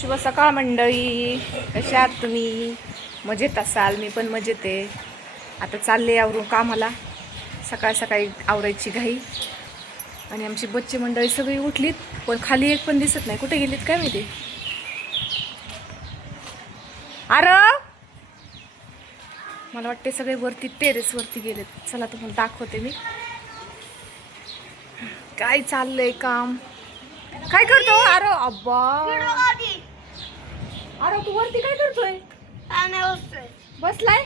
शुभ सकाळ मंडळी, कशा आहात तुम्ही? मजेत असाल, मी पण मजेत आहे. आता चालले आवरून कामाला. सकाळ सकाळी आवरायची घाई. आणि आमची बच्चे मंडळी सगळी उठलीत, पण खाली एक पण दिसत नाही. कुठे गेलीत काय माहिती? अरे मला वाटते सगळे वरती टेरेसवरती गेलेत. चला तुम्हाला दाखवते मी काय चाललंय काम. काय करतो? अरे अब्बा, अरे तू वरती काय करतोय? बसलाय?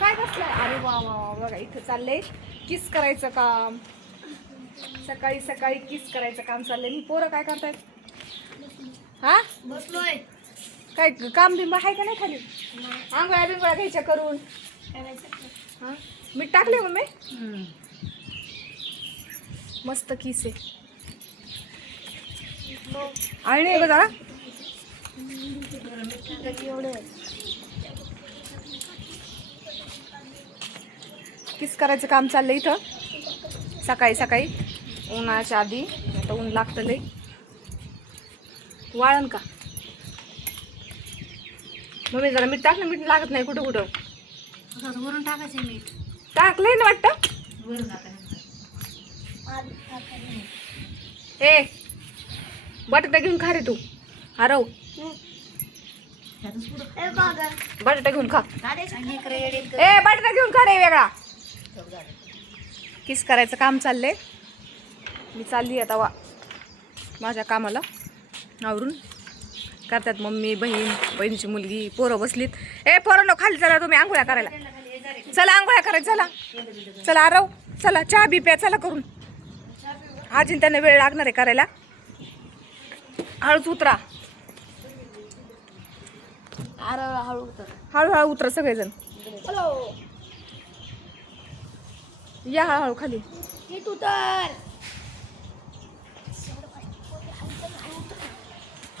काय बसलाय? अरे वा वा वा, बघा इथं चाललंय किस करायचं काम. सकाळी सकाळी किस करायचं काम चाललंय. मी पोरं काय करतायत? हा बसलोय. काय काम बिंब आहे का नाही खाली? आंघोळ्या बिंगोळ्या घ्यायच्या करून. हा मीठ टाकले मम्मी? मस्त किस आहे. आणि नाही जरा किस करायचं काम चाललंय इथं सकाळी सकाळी उन्हाच्या आधी. आता ऊन लागतं लय. वाळण का मम्मी? जरा मीठ टाक ना. मीठ लागत नाही कुठं कुठं. वरून टाकायचं मीठ. टाकलंय ना वाटतं. वरून ए बटाटा घेऊन खा रे तू. हरव बटाटा घेऊन खा. ए बटाटा घेऊन खा रे वेगळा. किस करायचं काम चाललंय. मी चालली आता माझ्या कामाला. आवरून करतात मम्मी, बहीण, बहिणीची मुलगी, पोरं बसलीत. ए पोरांनो खाली चला तुम्ही आंघोळ्या करायला. चला आंघोळ्या करायला चला. चला आरव चला, चहा बी प्या चला करून. आजीन त्यांना वेळ लागणार आहे करायला. हळूच उतरा. हळूहळू उतरा सगळेजण. या हळूहळू खाली.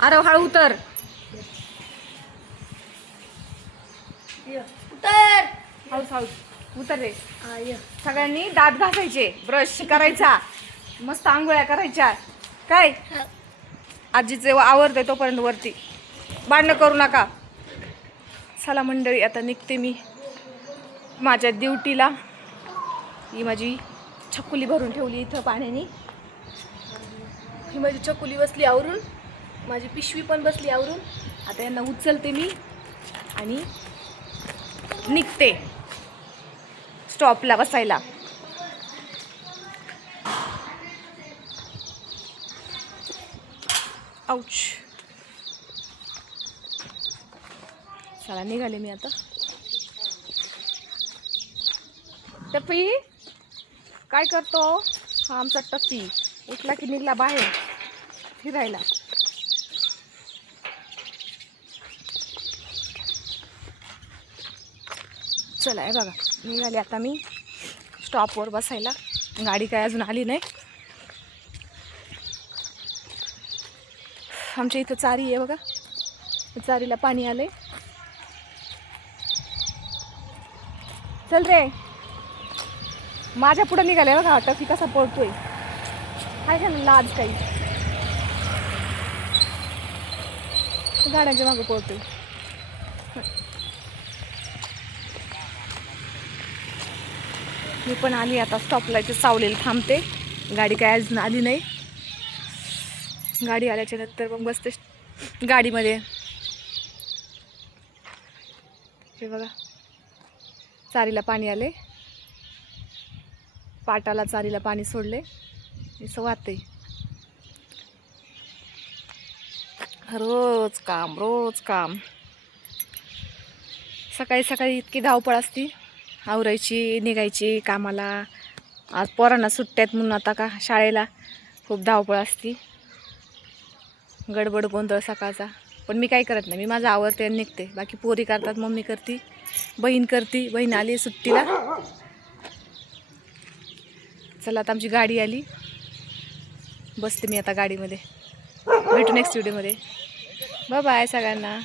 आरव हळू उतर. हळूच हळूच उतर रे. सगळ्यांनी दात घासायचे, ब्रश करायचा, मस्त आंघोळ्या करायच्या. काय आजीचे आवडते तोपर्यंत वरती भांडणं करू नका. चला मंडळी, आता निघते मी माझ्या ड्युटीला. ही माझी छकुली भरून ठेवली इथं पाण्याने. ही माझी छकुली बसली आवरून. माझी पिशवी पण बसली आवरून. आता यांना उचलते मी आणि निघते स्टॉपला बसायला. आउच. चला निघाले मी आता. टप्पी काय करतो? हा आमचा टप्पी उठला की निघला बाहेर फिरायला. चला आहे बघा, निघाले आता मी स्टॉपवर बसायला. गाडी काय अजून आली नाही. आमच्या इथं चारी आहे बघा. चारीला पाणी आलंय. चल रे. माझ्या पुढे निघाले बघा. टफी कसा पळतोय. हाय का ना लाज काही. गाड्यांच्या मागं पळतोय. मी पण आली आता स्टॉपला. इथे सावलेला थांबते. गाडी काय अजून आली नाही. गाडी आल्याच्या नंतर मग बसते गाडीमध्ये. हे बघा चारीला पाणी आले. पाटाला चारीला पाणी सोडले. असं वाहते. रोज काम रोज काम. सकाळी सकाळी इतकी धावपळ असती. आवरायची, निघायची कामाला. आज पोरांना सुट्ट्यात म्हणून आता का शाळेला खूप धावपळ असती. गडबड गोंधळ सकाळचा. पण मी काही करत नाही. मी माझं आवरते आणि निघते. बाकी पोरी करतात, मम्मी करते, बहीण करते. बहीण आली सुट्टीला. चला आता आमची गाडी आली. बसते मी आता गाडीमध्ये. भेटू नेक्स्ट व्हिडिओमध्ये. बाय बाय सगळ्यांना.